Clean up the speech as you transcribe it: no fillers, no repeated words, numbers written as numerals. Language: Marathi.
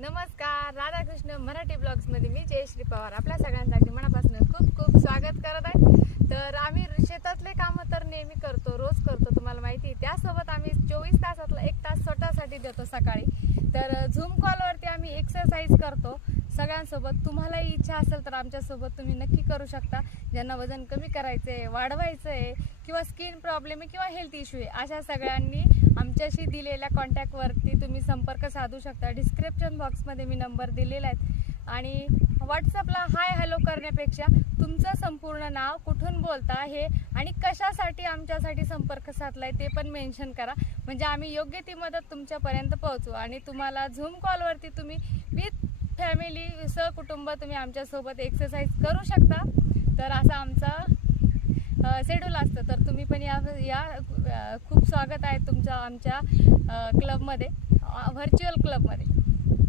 नमस्कार, राधाकृष्ण मराठी ब्लॉग्समध्ये मी जयश्री पवार आपल्या सगळ्यांसाठी मनापासून खूप खूप स्वागत करत आहे। तर आम्ही शेतातले कामं तर नेहमी करतो, रोज करतो, तुम्हाला माहिती आहे। त्यासोबत आम्ही 24 तासातला 1 तास स्वतःसाठी देतो सकाळी। तर झूम कॉलवरती आम्ही एक्सरसाइज करतो सगळ्यांसोबत। तुम्हालाही इच्छा असेल तर आमच्यासोबत तुम्ही नक्की करू शकता। ज्यांना वजन कमी करायचं आहे, वाढवायचं आहे किंवा स्किन प्रॉब्लेम आहे किंवा हेल्थ इश्यू आहे, अशा सगळ्यांनी आमच्याशी दिलेल्या कॉन्टॅक्टवरती तुम्ही संपर्क साधू शकता। डिस्क्रिप्शन बॉक्समध्ये मी नंबर दिलेला आहे आणि व्हॉट्सअपला हाय हॅलो करण्यापेक्षा तुमचं संपूर्ण नाव, कुठून बोलता हे आणि कशासाठी आमच्यासाठी संपर्क साधलाय ते पण मेन्शन करा, म्हणजे आम्ही योग्य ती मदत तुमच्यापर्यंत पोहोचू। आणि तुम्हाला झूम कॉलवरती तुम्ही विथ फॅमिली सहकुटुंब तुम्ही आमच्यासोबत एक्सरसाइज करू शकता। तर असा आमचा शेड्यूल असतं। तर तुम्ही पण या खूप स्वागत आहे तुमचं आमच्या क्लबमध्ये, व्हर्च्युअल क्लबमध्ये।